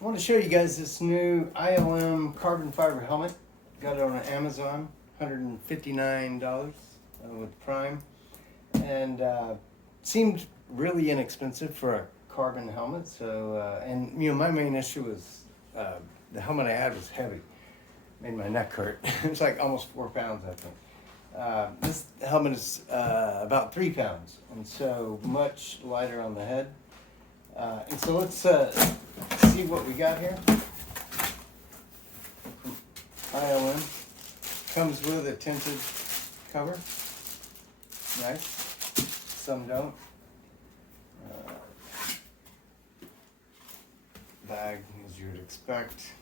I want to show you guys this new ILM carbon fiber helmet. Got it on Amazon, $159 with Prime, and seemed really inexpensive for a carbon helmet. So, and you know, my main issue was the helmet I had was heavy, made my neck hurt. It's like almost 4 pounds, I think. This helmet is about 3 pounds, and so much lighter on the head. And so let's see what we got here. ILM comes with a tinted cover. Nice. Some don't. Bag, as you would expect.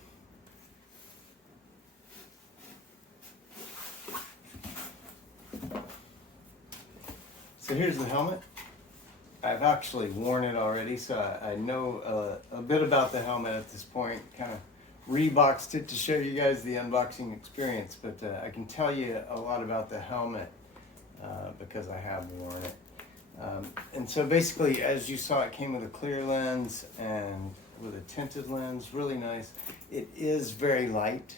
So here's the helmet. I've actually worn it already, so I know a bit about the helmet at this point. Kind of reboxed it to show you guys the unboxing experience, but I can tell you a lot about the helmet because I have worn it. And so basically, as you saw, it came with a clear lens and with a tinted lens, really nice. It is very light.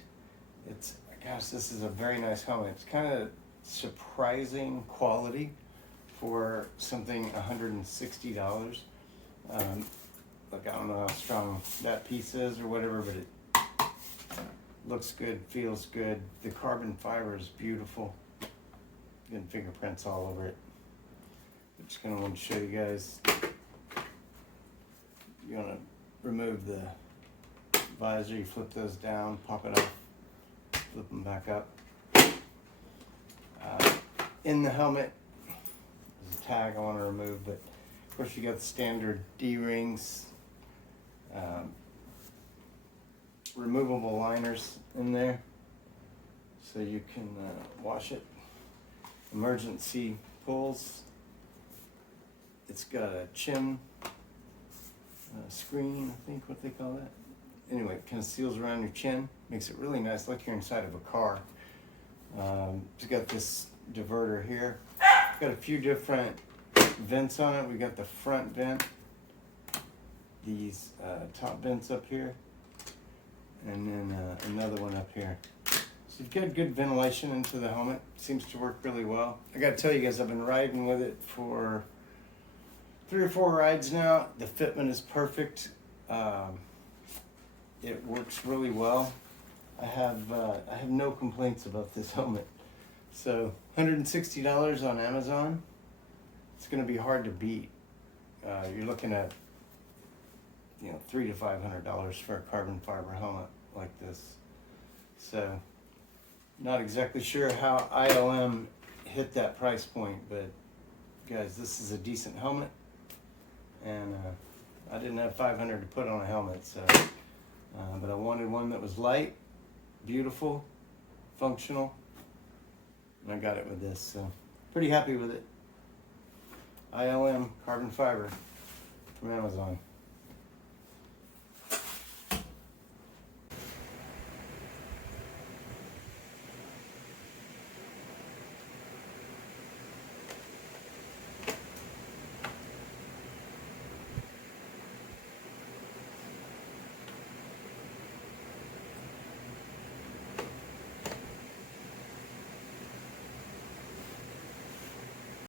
It's, gosh, this is a very nice helmet. It's kind of surprising quality for something $160. Look, I don't know how strong that piece is or whatever, but it looks good, feels good. The carbon fiber is beautiful. Getting fingerprints all over it. I'm just gonna want to show you guys. You wanna remove the visor, you flip those down, pop it off, flip them back up. In the helmet, there's a tag I want to remove, but of course you got the standard D-rings, removable liners in there, so you can wash it. Emergency pulls. It's got a chin screen, I think what they call that. Anyway, it kind of seals around your chin, makes it really nice, like you're inside of a car. It's got this diverter here. Got a few different vents on it. We got the front vent, these top vents up here, and then another one up here. So you've got good ventilation into the helmet. Seems to work really well. I got to tell you guys, I've been riding with it for 3 or 4 rides now. The fitment is perfect. It works really well. I have no complaints about this helmet. So $160 on Amazon. It's going to be hard to beat. You're looking at $300 to $500 for a carbon fiber helmet like this. So not exactly sure how ILM hit that price point, but guys, this is a decent helmet, and I didn't have $500 to put on a helmet, so but I wanted one that was light, beautiful, functional, and I got it with this, so pretty happy with it. ILM carbon fiber from Amazon.